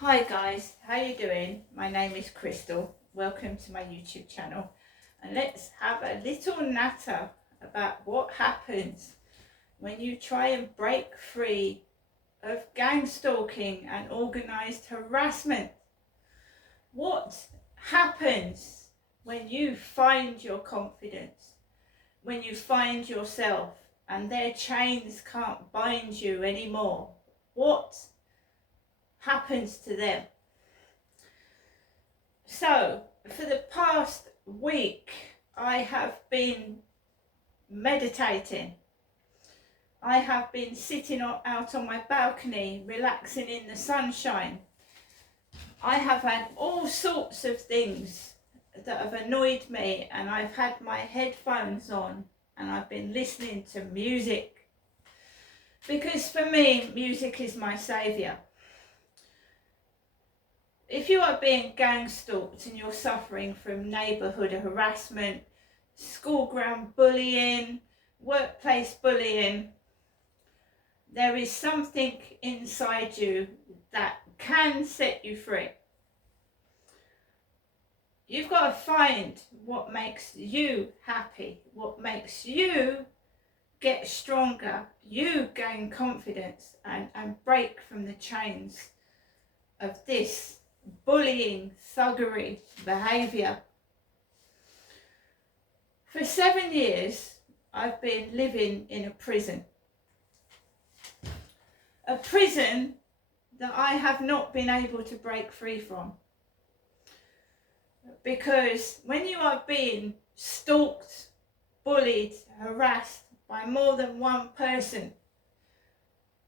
Hi guys, how you doing? My name is Crystal. Welcome to my YouTube channel, and let's have a little natter about what happens when you try and break free of gang stalking and organised harassment. What happens when you find your confidence, when you find yourself and their chains can't bind you anymore? What happens to them? So for the past week I have been meditating. I have been sitting out on my balcony relaxing in the sunshine. I have had all sorts of things that have annoyed me, and I've had my headphones on and I've been listening to music, because for me music is my saviour. If you are being gang stalked and you're suffering from neighbourhood harassment, school ground bullying, workplace bullying, there is something inside you that can set you free. You've got to find what makes you happy, what makes you get stronger, you gain confidence and break from the chains of this bullying, thuggery behaviour. For 7 years I've been living in a prison that I have not been able to break free from, because when you are being stalked, bullied, harassed by more than one person,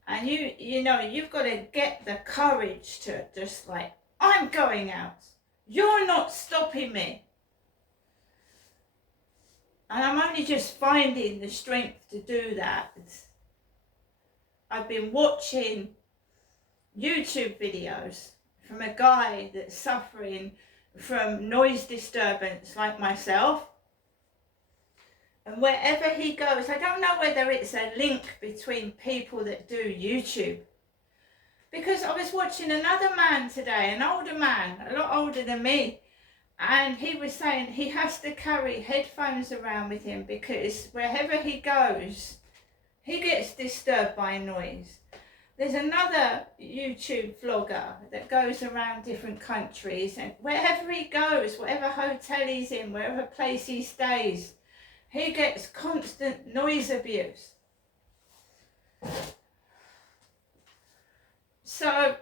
and you've got to get the courage to just like, I'm going out, you're not stopping me. And I'm only just finding the strength to do that. I've been watching YouTube videos from a guy that's suffering from noise disturbance like myself. And wherever he goes, I don't know whether it's a link between people that do YouTube, because I was watching another man today, an older man, a lot older than me, and he was saying he has to carry headphones around with him because wherever he goes, he gets disturbed by noise. There's another YouTube vlogger that goes around different countries, and wherever he goes, whatever hotel he's in, wherever place he stays, he gets constant noise abuse. So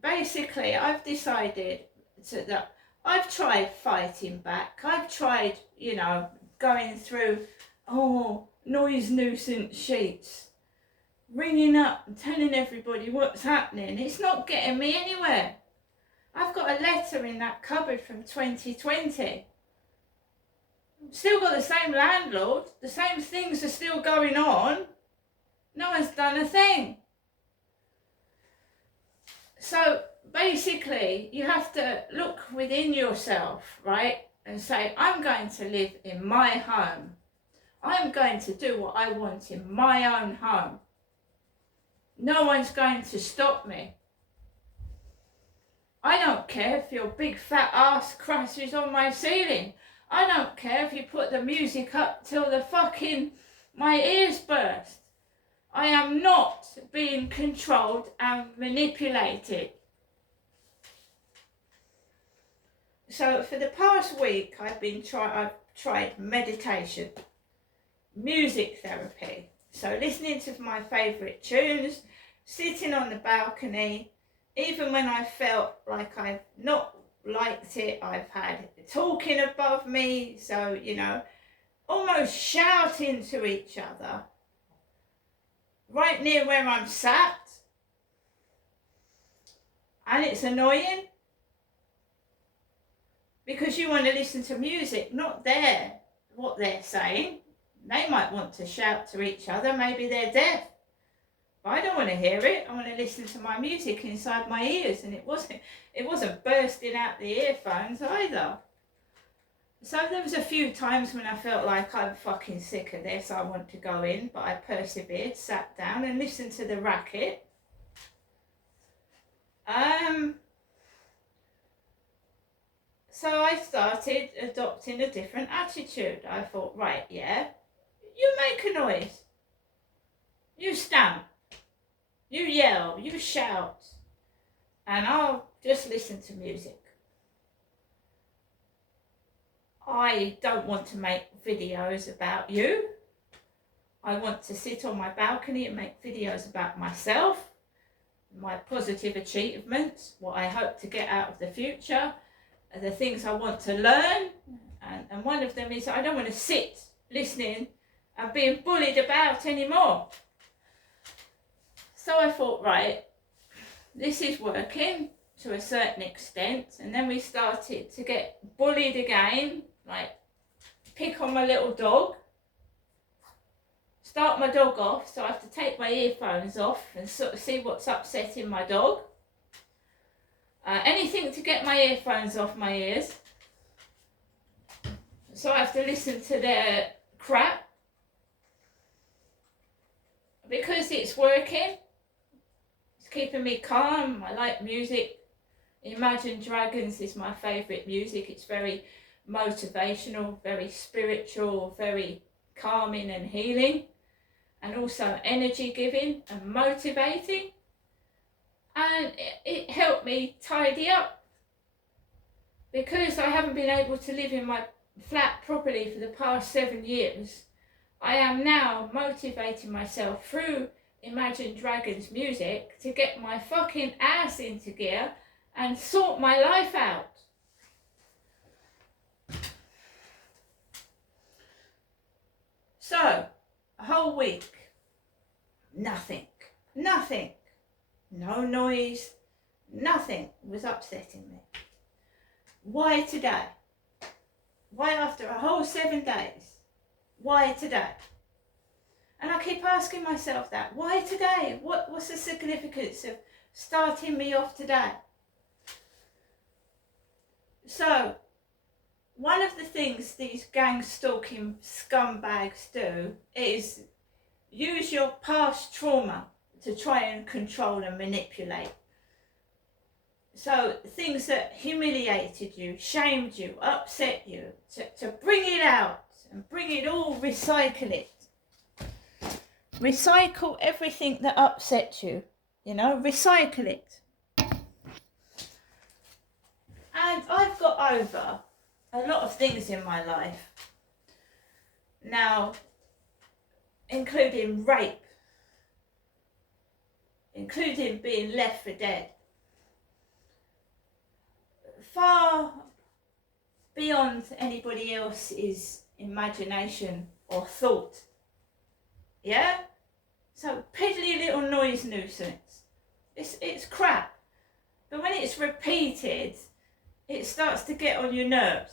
basically I've decided that I've tried fighting back. I've tried, going through, noise nuisance sheets, ringing up and telling everybody what's happening. It's not getting me anywhere. I've got a letter in that cupboard from 2020. Still got the same landlord. The same things are still going on. No one's done a thing. So basically you have to look within yourself, right? And say, I'm going to live in my home. I'm going to do what I want in my own home. No one's going to stop me. I don't care if your big fat ass crashes on my ceiling. I don't care if you put the music up till my ears burst. I am not being controlled and manipulated. So for the past week I've tried meditation, music therapy. So listening to my favourite tunes, sitting on the balcony, even when I felt like I've not liked it, I've had talking above me, so almost shouting to each other right near where I'm sat, and it's annoying because you want to listen to music, not what they're saying. They might want to shout to each other, maybe they're deaf, but I don't want to hear it. I want to listen to my music inside my ears, and it wasn't bursting out the earphones either. So there was a few times when I felt like I'm fucking sick of this, I want to go in, but I persevered, sat down and listened to the racket. So I started adopting a different attitude. I thought, right, yeah, you make a noise, you stamp, you yell, you shout, and I'll just listen to music. I don't want to make videos about you. I want to sit on my balcony and make videos about myself, my positive achievements, what I hope to get out of the future, the things I want to learn. And one of them is I don't want to sit listening and being bullied about anymore. So I thought, right, this is working to a certain extent. And then we started to get bullied again, like pick on my little dog, start my dog off, so I have to take my earphones off and sort of see what's upsetting my dog. Anything to get my earphones off my ears. So I have to listen to their crap. Because it's working, it's keeping me calm. I like music. Imagine Dragons is my favourite music. It's very motivational, very spiritual, very calming and healing, and also energy giving and motivating. And it helped me tidy up, because I haven't been able to live in my flat properly for the past 7 years. I am now motivating myself through Imagine Dragons music to get my fucking ass into gear and sort my life out. So, a whole week, nothing, no noise, nothing was upsetting me. Why today? Why after a whole 7 days? Why today? And I keep asking myself that. Why today? What's the significance of starting me off today? So, one of the things these gang stalking scumbags do is use your past trauma to try and control and manipulate. So things that humiliated you, shamed you, upset you, to bring it out and bring it all, recycle it. Recycle everything that upset you, recycle it. And I've got over a lot of things in my life now, including rape, including being left for dead. Far beyond anybody else's imagination or thought. Yeah? So piddly little noise nuisance. It's crap. But when it's repeated, it starts to get on your nerves.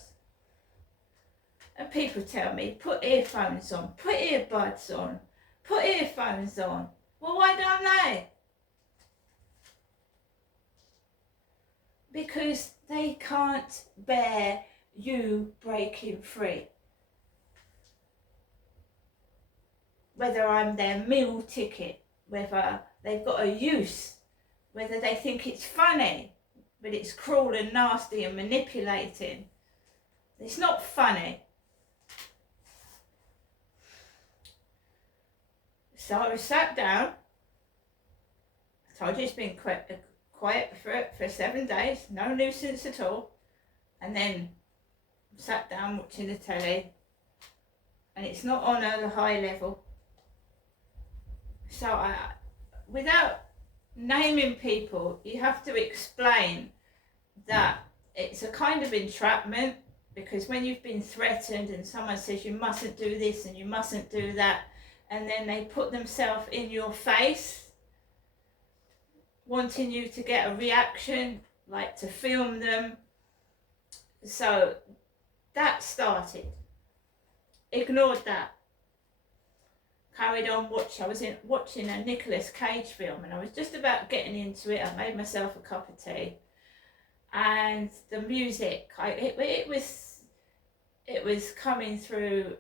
And people tell me, put earphones on, put earbuds on, put earphones on. Well, why don't they? Because they can't bear you breaking free. Whether I'm their meal ticket, whether they've got a use, whether they think it's funny, but it's cruel and nasty and manipulating. It's not funny. So I sat down. I told you it's been quiet for 7 days, no nuisance at all. And then sat down watching the telly, and it's not on at a high level. So I, without naming people, you have to explain that it's a kind of entrapment, because when you've been threatened and someone says you mustn't do this and you mustn't do that, and then they put themselves in your face, wanting you to get a reaction, like to film them. So that started. Ignored that. Carried on watching. I was watching a Nicolas Cage film, and I was just about getting into it. I made myself a cup of tea, and the music, it was coming through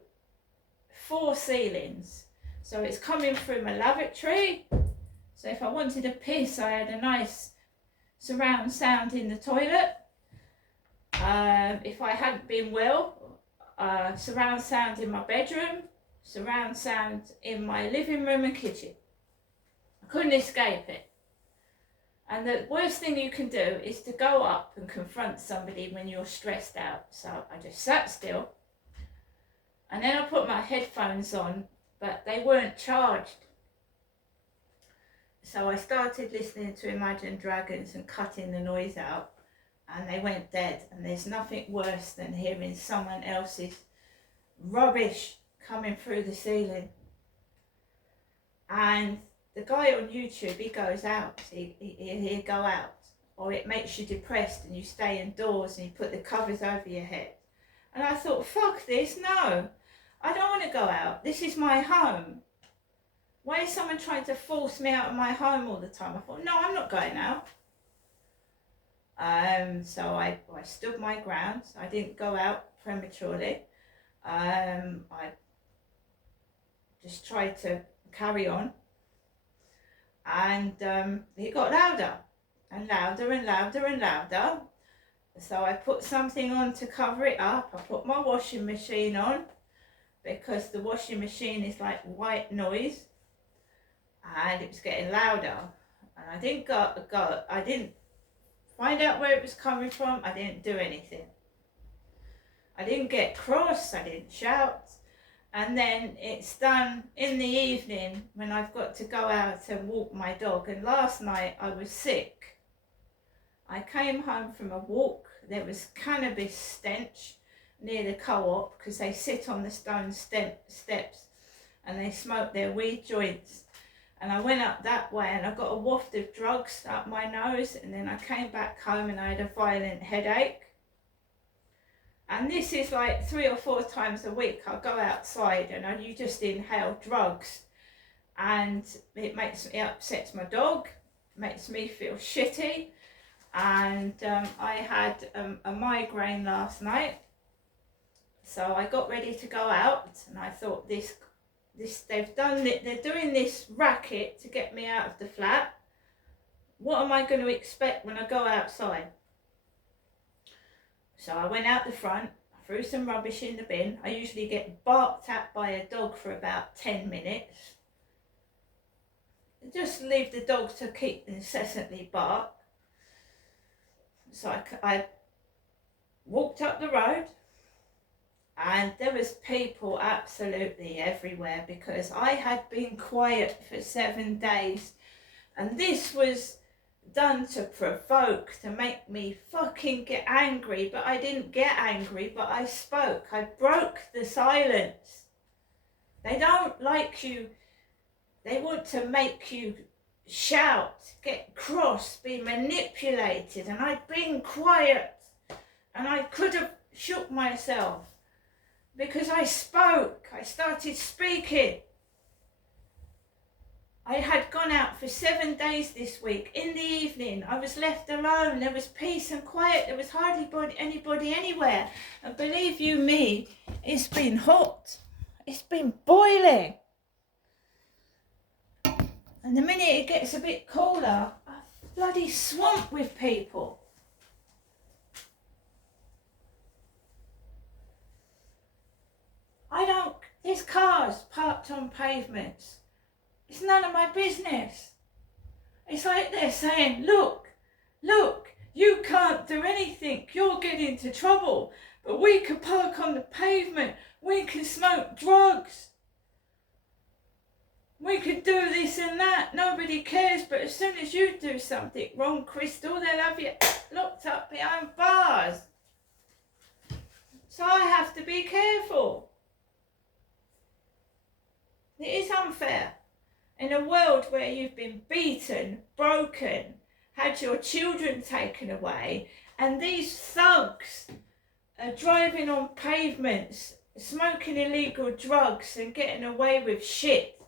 4 ceilings. So it's coming through my lavatory. So if I wanted a piss, I had a nice surround sound in the toilet. If I hadn't been well, surround sound in my bedroom, surround sound in my living room and kitchen. I couldn't escape it. And the worst thing you can do is to go up and confront somebody when you're stressed out. So I just sat still. And then I put my headphones on, but they weren't charged. So I started listening to Imagine Dragons and cutting the noise out, and they went dead. And there's nothing worse than hearing someone else's rubbish coming through the ceiling. And the guy on YouTube, he goes out, he'll go out, or it makes you depressed and you stay indoors and you put the covers over your head. And I thought, fuck this, no, I don't want to go out. This is my home. Why is someone trying to force me out of my home all the time? I thought, no, I'm not going out. So I stood my ground. I didn't go out prematurely. I just tried to carry on. And it got louder and louder and louder and louder. So I put something on to cover it up. I put my washing machine on because the washing machine is like white noise, and it was getting louder. And I didn't I didn't find out where it was coming from. I didn't do anything. I didn't get cross. I didn't shout. And then it's done in the evening when I've got to go out and walk my dog. And last night I was sick. I came home from a walk. There was cannabis stench near the co-op because they sit on the stone steps and they smoke their weed joints. And I went up that way and I got a waft of drugs up my nose, and then I came back home and I had a violent headache. And this is like 3 or 4 times a week. I'll go outside and you just inhale drugs, and it upsets my dog, makes me feel shitty. And I had a migraine last night, so I got ready to go out, and I thought they're doing this racket to get me out of the flat. What am I going to expect when I go outside? So I went out the front, threw some rubbish in the bin. I usually get barked at by a dog for about 10 minutes. Just leave the dog to keep incessantly bark. So I walked up the road, and there was people absolutely everywhere because I had been quiet for 7 days, and this was done to provoke, to make me fucking get angry. But I didn't get angry, but I spoke. I broke the silence. They don't like you. They want to make you shout, get cross, be manipulated. And I'd been quiet, and I could have shook myself because I spoke. I started speaking. I had gone out for 7 days this week. In the evening, I was left alone. There was peace and quiet. There was hardly anybody anywhere. And believe you me, it's been hot. It's been boiling. And the minute it gets a bit cooler, I'm bloody swamped with people. There's cars parked on pavements. It's none of my business. It's like they're saying, look, you can't do anything. You'll get into trouble. But we can park on the pavement. We can smoke drugs. We can do this and that. Nobody cares. But as soon as you do something wrong, Crystal, they'll have you locked up behind bars. So I have to be careful. It is unfair. In a world where you've been beaten, broken, had your children taken away, and these thugs are driving on pavements, smoking illegal drugs and getting away with shit.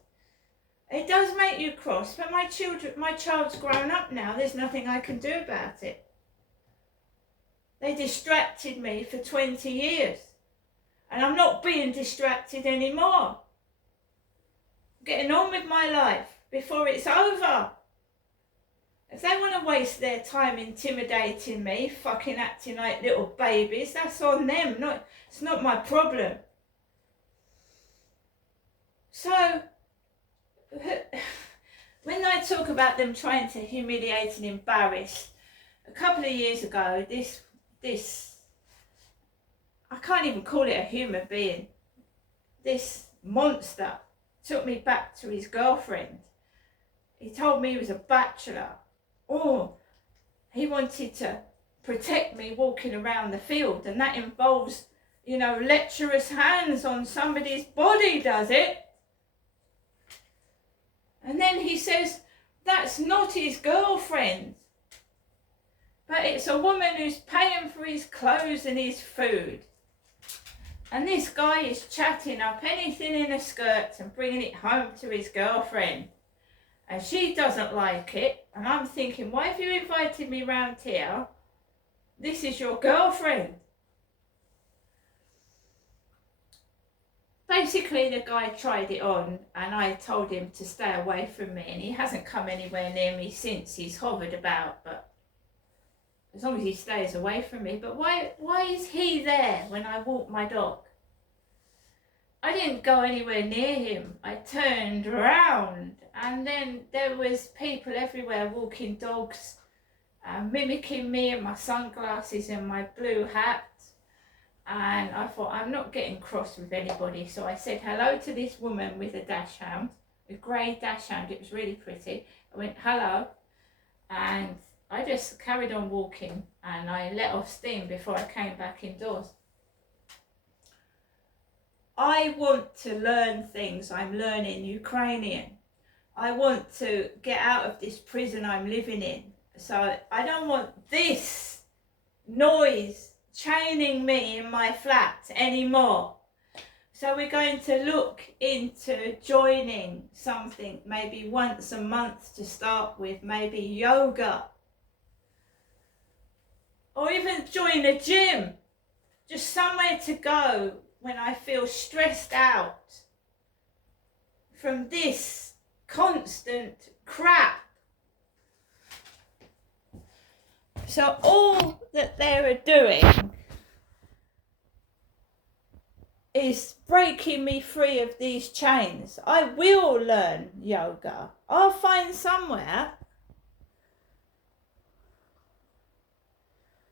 It does make you cross, but my child's grown up now. There's nothing I can do about it. They distracted me for 20 years, and I'm not being distracted anymore. Getting on with my life before it's over. If they want to waste their time intimidating me, fucking acting like little babies, that's on them. It's not my problem. So, when I talk about them trying to humiliate and embarrass, a couple of years ago, this, I can't even call it a human being, this monster took me back to his girlfriend. He told me he was a bachelor. Oh, he wanted to protect me walking around the field, and that involves, lecherous hands on somebody's body, does it? And then he says, that's not his girlfriend, but it's a woman who's paying for his clothes and his food. And this guy is chatting up anything in a skirt and bringing it home to his girlfriend. And she doesn't like it. And I'm thinking, why have you invited me round here? This is your girlfriend. Basically, the guy tried it on, and I told him to stay away from me, and he hasn't come anywhere near me since. He's hovered about, but as long as he stays away from me. But why is he there when I walk my dog? I didn't go anywhere near him. I turned around, and then there was people everywhere walking dogs, mimicking me and my sunglasses and my blue hat. And I thought, I'm not getting cross with anybody. So I said hello to this woman with a dachshund, a grey dachshund. It was really pretty. I went, hello. And I just carried on walking, and I let off steam before I came back indoors. I want to learn things. I'm learning Ukrainian. I want to get out of this prison I'm living in. So I don't want this noise chaining me in my flat anymore. So we're going to look into joining something, maybe once a month to start with, maybe yoga. Or even join a gym. Just somewhere to go when I feel stressed out from this constant crap. So all that they're doing is breaking me free of these chains. I will learn yoga. I'll find somewhere.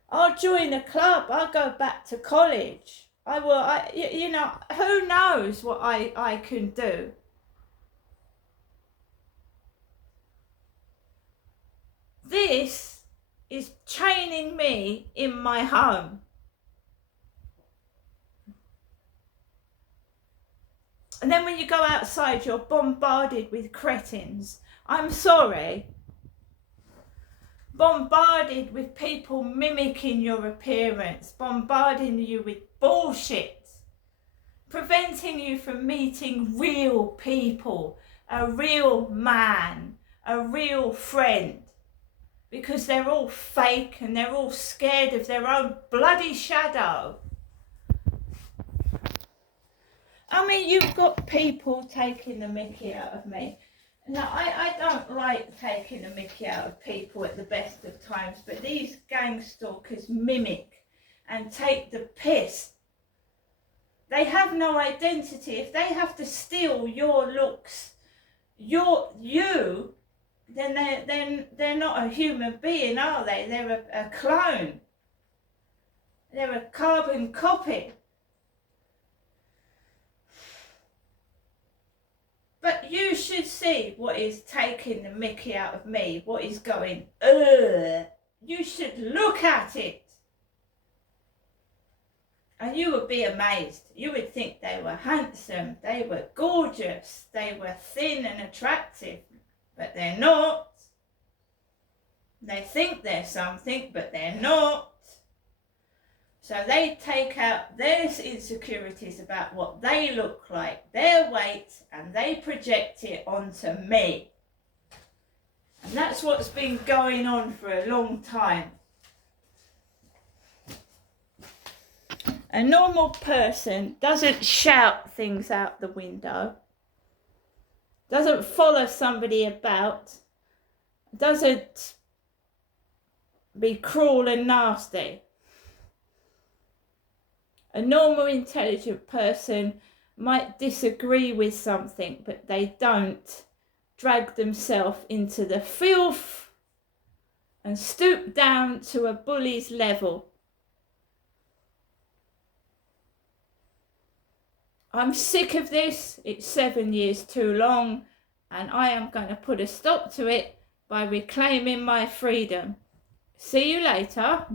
I'll join a club. I'll go back to college. I will, who knows what I can do. This is chaining me in my home. And then when you go outside, you're bombarded with cretins. I'm sorry. Bombarded with people mimicking your appearance, bombarding you with bullshit, preventing you from meeting real people, a real man, a real friend. Because they're all fake and they're all scared of their own bloody shadow. I mean, you've got people taking the mickey out of me. Now, I don't like taking the mickey out of people at the best of times, but these gang stalkers mimic and take the piss. They have no identity. If they have to steal your looks, then they're not a human being, are they? They're a clone. They're a carbon copy. But you should see what is taking the mickey out of me, what is going, ugh. You should look at it. And you would be amazed. You would think they were handsome, they were gorgeous, they were thin and attractive. But they're not. They think they're something, but they're not. So they take out their insecurities about what they look like, their weight, and they project it onto me. And that's what's been going on for a long time. A normal person doesn't shout things out the window, doesn't follow somebody about, doesn't be cruel and nasty. A normal, intelligent person might disagree with something, but they don't drag themselves into the filth and stoop down to a bully's level. I'm sick of this. It's 7 years too long, and I am going to put a stop to it by reclaiming my freedom. See you later.